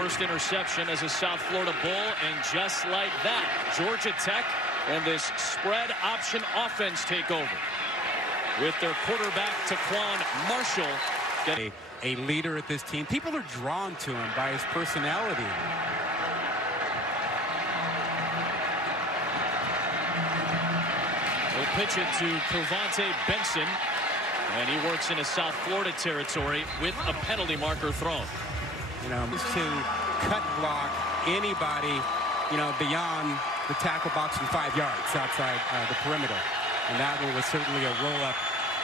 first interception as a South Florida Bull, and just like that, Georgia Tech and this spread option offense take over with their quarterback Taquan Marshall getting a leader at this team. People are drawn to him by his personality. He'll pitch it to Cavante Benson, and he works into South Florida territory with a penalty marker thrown. You know, to cut block anybody, you know, beyond the tackle box and 5 yards outside the perimeter. And that one was certainly a roll-up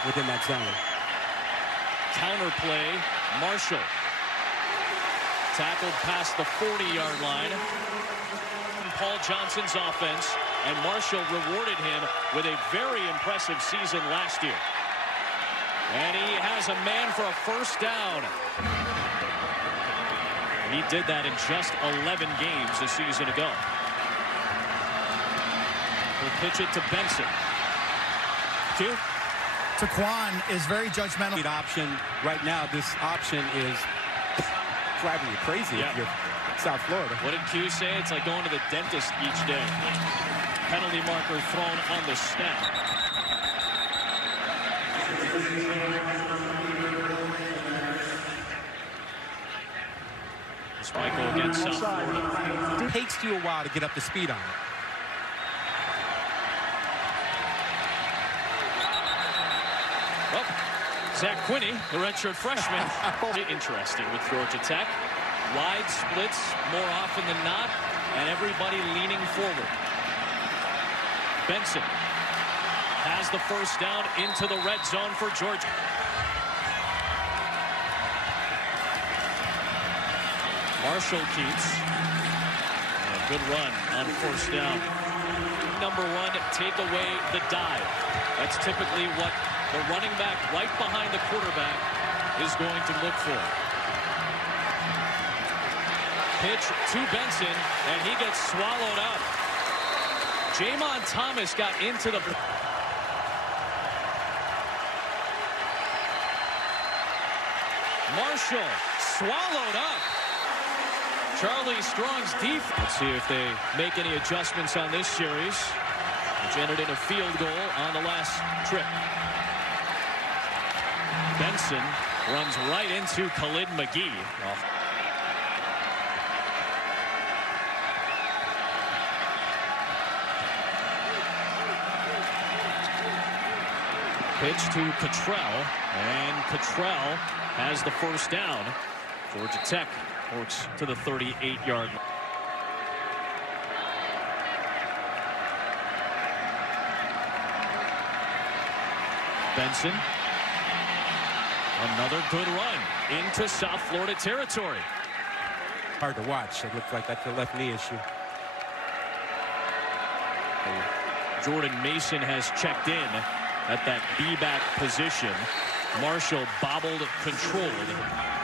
within that zone. Counter play, Marshall. Tackled past the 40-yard line. Paul Johnson's offense, and Marshall rewarded him with a very impressive season last year. And he has a man for a first down. He did that in just 11 games a season ago. He'll pitch it to Benson. Taquan is very judgmental. Option right now, this option is driving you crazy if you're South Florida. What did Q say? It's like going to the dentist each day. Penalty marker thrown on the snap. Michael against South Florida. It takes you a while to get up to speed on it. Well, Zach Quinney, the redshirt freshman, interesting with Georgia Tech. Wide splits more often than not, and everybody leaning forward. Benson has the first down into the red zone for Georgia. Marshall keeps a good run on first down. Number one, take away the dive. That's typically what the running back right behind the quarterback is going to look for. Pitch to Benson, and he gets swallowed up. Jamon Thomas got into the... Marshall swallowed up. Charlie Strong's defense. Let's see if they make any adjustments on this series, which ended in a field goal on the last trip. Benson runs right into Khalid McGee. Pitch to Cottrell, and Cottrell has the first down. Georgia Tech works to the 38-yard line. Benson, another good run into South Florida territory. Hard to watch. It looks like that's a left knee issue. Jordan Mason has checked in at that B-back position. Marshall bobbled, controlled.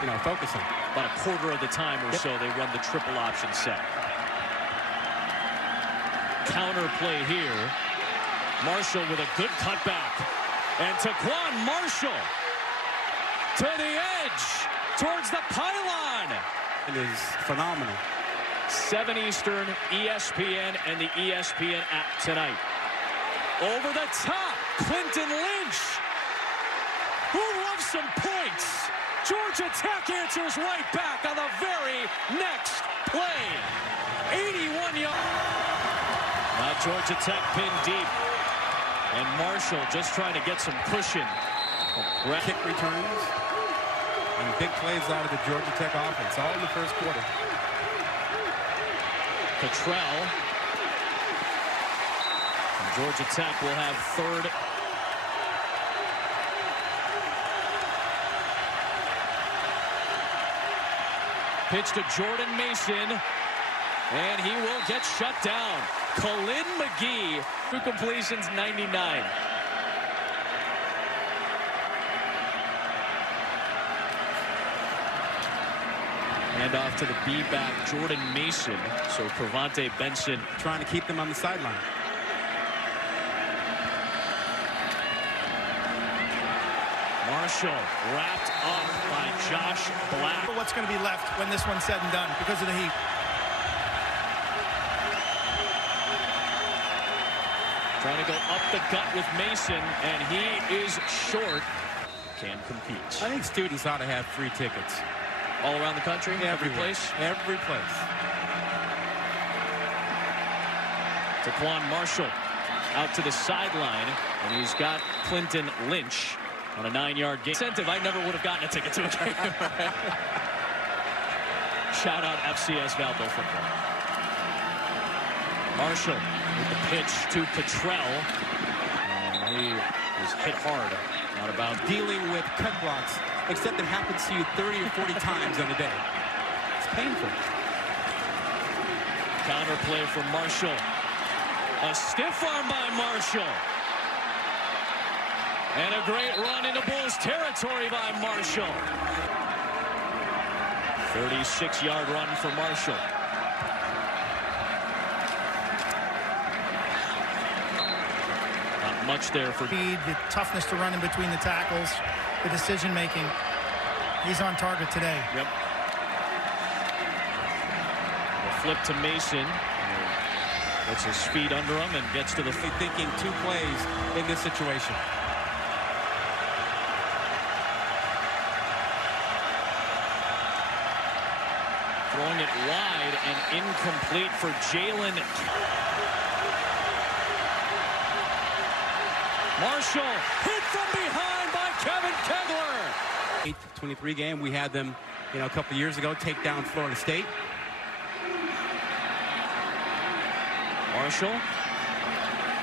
You know, focusing. About a quarter of the time or so, they run the triple option set. Counter play here. Marshall with a good cutback. And Taquan Marshall to the edge, towards the pylon. It is phenomenal. 7 Eastern, ESPN, and the ESPN app tonight. Over the top, Clinton Lynch. Who loves some points? Georgia Tech answers right back on the very next play. 81 yards. Now Georgia Tech pinned deep. And Marshall just trying to get some cushion. Kick returns and big plays out of the Georgia Tech offense, all in the first quarter. Cottrell. And Georgia Tech will have third. Pitch to Jordan Mason, and he will get shut down. Khalid McGee, who completions 99. And off to the B-back, Jordan Mason. So Cavante Benson trying to keep them on the sideline. Marshall wrapped up by Josh Black. What's going to be left when this one's said and done because of the heat? Trying to go up the gut with Mason, and he is short. Can compete. I think students ought to have free tickets. All around the country? Every place? Every place. Taquan Marshall out to the sideline, and he's got Clinton Lynch on a 9-yard gain. Incentive, I never would have gotten a ticket to a game. Shout out FCS Valpo football. Marshall with the pitch to Cottrell. And he was hit hard out of bounds. Dealing with cut blocks, except it happens to you 30 or 40 times in a day. It's painful. Counter play for Marshall. A stiff arm by Marshall. And a great run into Bulls territory by Marshall. 36-yard run for Marshall. Not much there for Speed, the toughness to run in between the tackles, the decision making. He's on target today. Yep. The flip to Mason. Gets his speed under him and gets to the thinking 2 plays in this situation. Throwing it wide and incomplete for Jalen. Marshall hit from behind by Kevin Kegler. 8-23 game. We had them, a couple of years ago take down Florida State. Marshall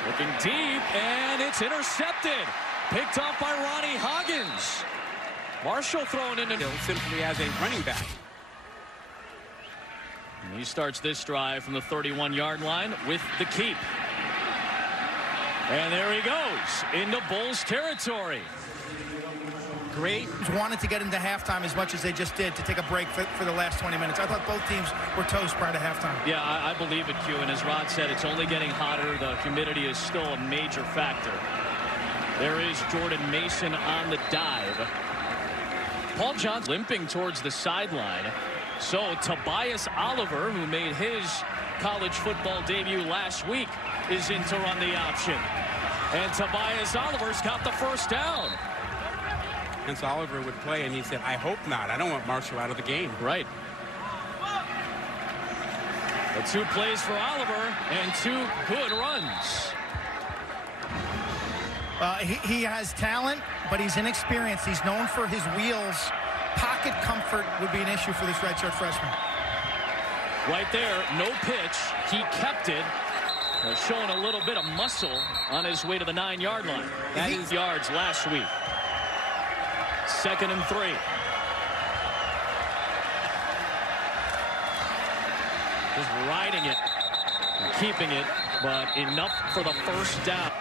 looking deep, and it's intercepted. Picked off by Ronnie Hoggins. Marshall thrown into simply as a running back. And he starts this drive from the 31-yard line with the keep. And there he goes into Bulls territory. Great. Wanted to get into halftime as much as they just did to take a break for the last 20 minutes. I thought both teams were toast prior to halftime. Yeah, I believe it, Q. And as Rod said, it's only getting hotter. The humidity is still a major factor. There is Jordan Mason on the dive. Paul Johnson limping towards the sideline. So Tobias Oliver, who made his college football debut last week, is in to run the option. And Tobias Oliver's got the first down. And so Oliver would play, and he said, I hope not. I don't want Marshall out of the game. Right. The 2 plays for Oliver and 2 good runs. He has talent, but he's inexperienced. He's known for his wheels. Pocket comfort would be an issue for this redshirt freshman. Right there, no pitch. He kept it. Showing a little bit of muscle on his way to the 9-yard line. That is yards last week. 2nd and 3. Just riding it and keeping it, but enough for the first down.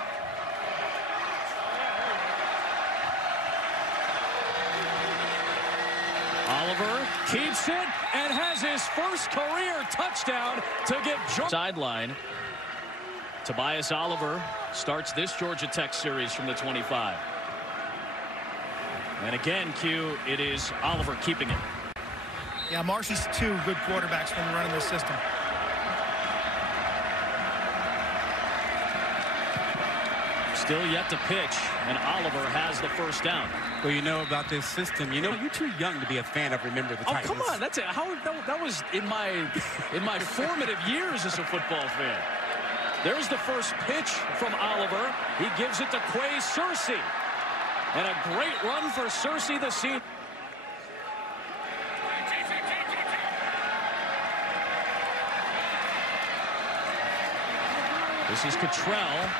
Oliver keeps it and has his first career touchdown to give Georgia. Sideline. Tobias Oliver starts this Georgia Tech series from the 25. And again, Q, it is Oliver keeping it. Yeah, Marshall's 2 good quarterbacks when running this system. Still yet to pitch, and Oliver has the first down. Well, you know about this system. You're too young to be a fan of Remember the Titans. Oh, come on. That's it. That was in my formative years as a football fan. There's the first pitch from Oliver. He gives it to Quay Searcy. And a great run for Searcy this season. This is Cottrell.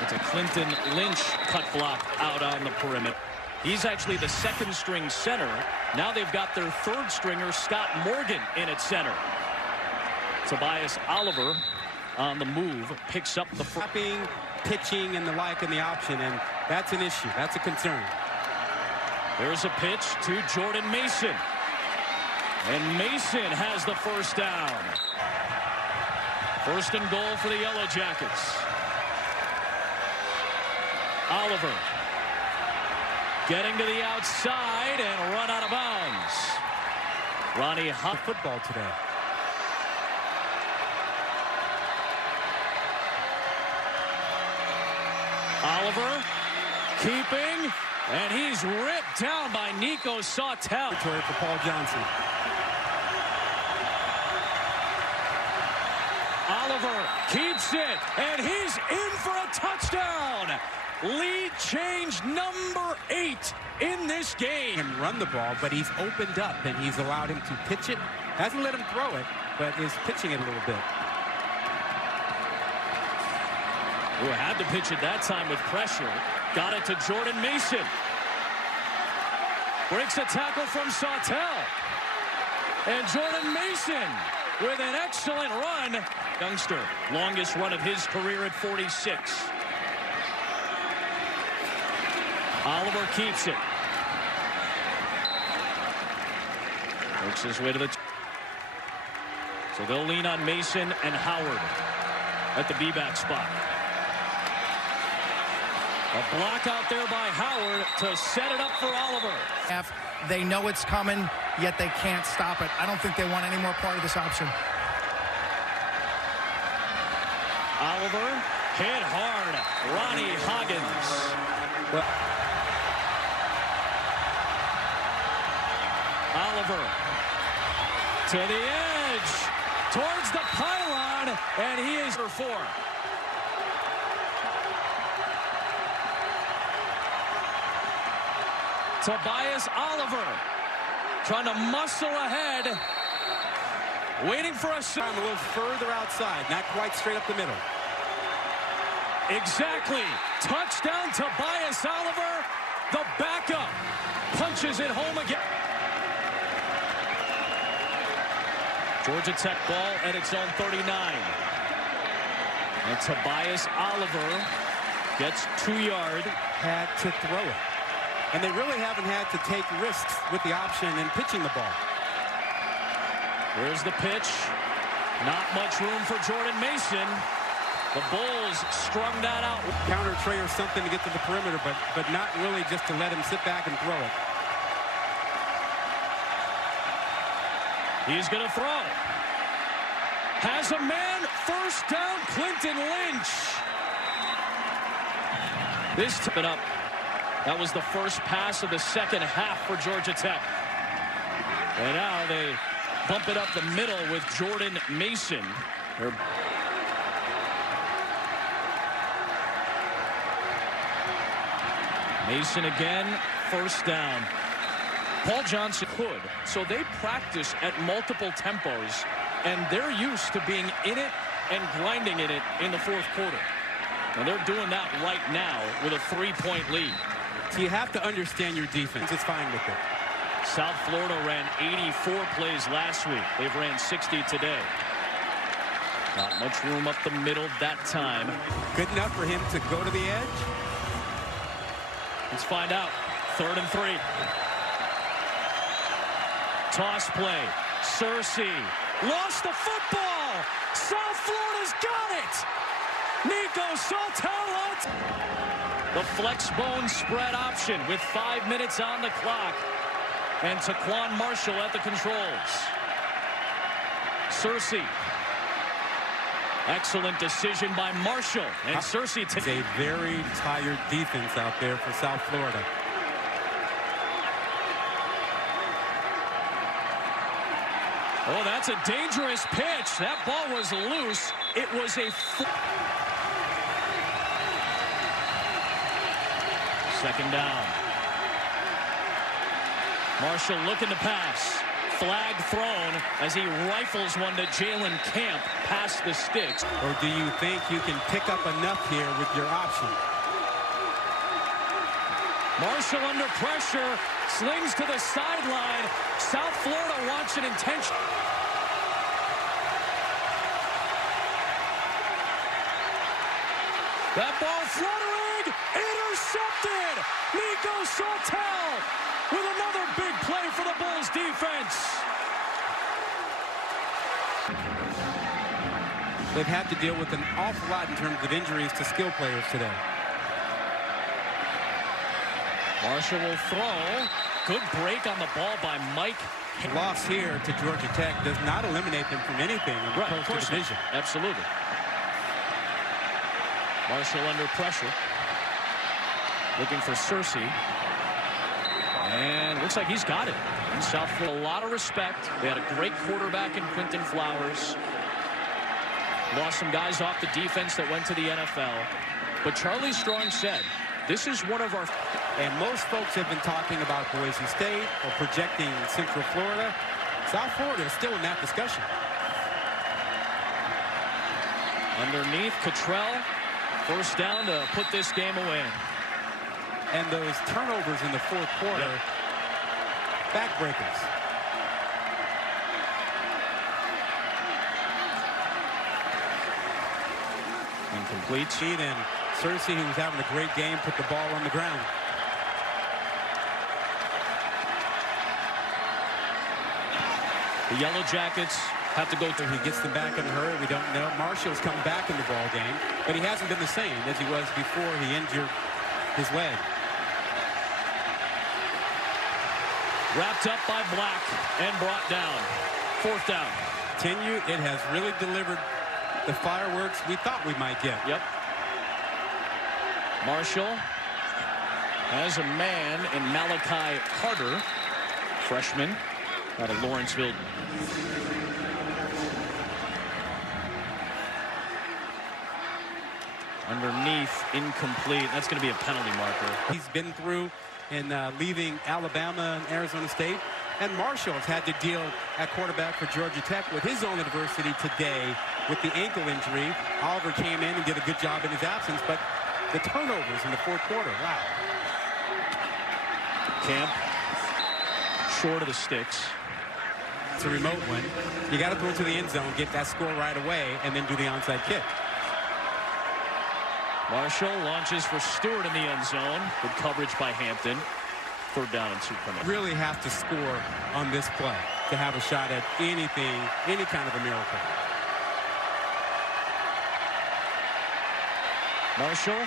It's a Clinton Lynch cut block out on the perimeter. He's actually the 2nd string center. Now they've got their 3rd stringer, Scott Morgan, in at center. Tobias Oliver on the move, picks up the flapping, pitching, and the like in the option, and that's an issue. That's a concern. There's a pitch to Jordan Mason. And Mason has the first down. 1st and goal for the Yellow Jackets. Oliver Getting to the outside and run out of bounds. Ronnie Huff. Football today. Oliver keeping, and he's ripped down by Nico Sautel. For Paul Johnson. Oliver keeps it, and he's in for a touchdown. Lead change number 8 in this game. And run the ball, but he's opened up, and he's allowed him to pitch it. Hasn't let him throw it, but is pitching it a little bit. Who had to pitch it that time with pressure. Got it to Jordan Mason. Breaks a tackle from Sautel. And Jordan Mason with an excellent run. Youngster, longest run of his career at 46. Oliver keeps it. Works his way to the... So they'll lean on Mason and Howard at the B-back spot. A block out there by Howard to set it up for Oliver. They know it's coming, yet they can't stop it. I don't think they want any more part of this option. Oliver hit hard. Ronnie Hoggins. Oliver to the edge, towards the pylon, and he is for 4. Tobias Oliver trying to muscle ahead, waiting for a shot. A little further outside, not quite straight up the middle. Exactly. Touchdown Tobias Oliver. The backup punches it home again. Georgia Tech ball at its own 39. And Tobias Oliver gets 2-yard. Had to throw it. And they really haven't had to take risks with the option and pitching the ball. Here's the pitch. Not much room for Jordan Mason. The Bulls strung that out. Counter tray or something to get to the perimeter, but not really just to let him sit back and throw it. He's going to throw. Has a man. First down, Clinton Lynch. This took it up. That was the first pass of the second half for Georgia Tech. And now they bump it up the middle with Jordan Mason. Mason again, first down. Paul Johnson could, so they practice at multiple tempos, and they're used to being in it and grinding in it in the fourth quarter. And they're doing that right now with a 3-point lead. So you have to understand your defense. It's fine with it. South Florida ran 84 plays last week. They've ran 60 today. Not much room up the middle that time. Good enough for him to go to the edge. Let's find out. 3rd and 3. Toss play. Searcy lost the football. South Florida's got it. Nico Sautel. The flex bone spread option with 5 minutes on the clock. And Taquan Marshall at the controls. Searcy. Excellent decision by Marshall. And Searcy takes a very tired defense out there for South Florida. Oh, that's a dangerous pitch. That ball was loose. It was a... Second down. Marshall looking to pass. Flag thrown as he rifles one to Jalen Camp past the sticks. Or do you think you can pick up enough here with your option? Marshall under pressure. Slings to the sideline. South Florida wants an intention. That ball fluttering. Intercepted. Nico Sautel with another big play for the Bulls defense. They've had to deal with an awful lot in terms of injuries to skill players today. Marshall will throw. Good break on the ball by Mike. Loss here to Georgia Tech does not eliminate them from anything in the Coastal Division. Absolutely. Marshall under pressure. Looking for Searcy. And looks like he's got it. In South Florida, a lot of respect. They had a great quarterback in Quinton Flowers. Lost some guys off the defense that went to the NFL. But Charlie Strong said, this is one of our... And most folks have been talking about Boise State or projecting Central Florida. South Florida is still in that discussion. Underneath, Cottrell. First down to put this game away. And those turnovers in the fourth quarter, backbreakers. Incomplete. And Searcy, who was having a great game, put the ball on the ground. The Yellow Jackets have to go through. He gets them back in a hurry. We don't know. Marshall's come back in the ball game, but he hasn't been the same as he was before he injured his leg. Wrapped up by Black and brought down. Fourth down. It has really delivered the fireworks we thought we might get. Yep. Marshall has a man in Malachi Carter, freshman out of Lawrenceville. Underneath, incomplete. That's going to be a penalty marker. He's been through in leaving Alabama and Arizona State. And Marshall has had to deal at quarterback for Georgia Tech with his own adversity today with the ankle injury. Oliver came in and did a good job in his absence, but the turnovers in the fourth quarter, wow. Camp short of the sticks. It's a remote one. You got to throw it to the end zone, get that score right away, and then do the onside kick. Marshall launches for Stewart in the end zone. Good coverage by Hampton. Third down and 2 coming. Really have to score on this play to have a shot at anything, any kind of a miracle. Marshall,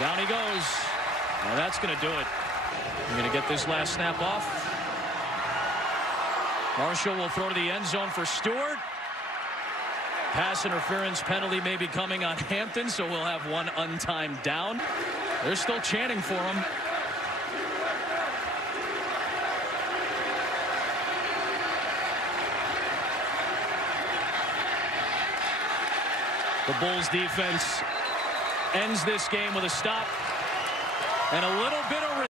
down he goes. Now that's going to do it. You're going to get this last snap off. Marshall will throw to the end zone for Stewart. Pass interference penalty may be coming on Hampton, so we'll have one untimed down. They're still chanting for him. The Bulls defense ends this game with a stop and a little bit of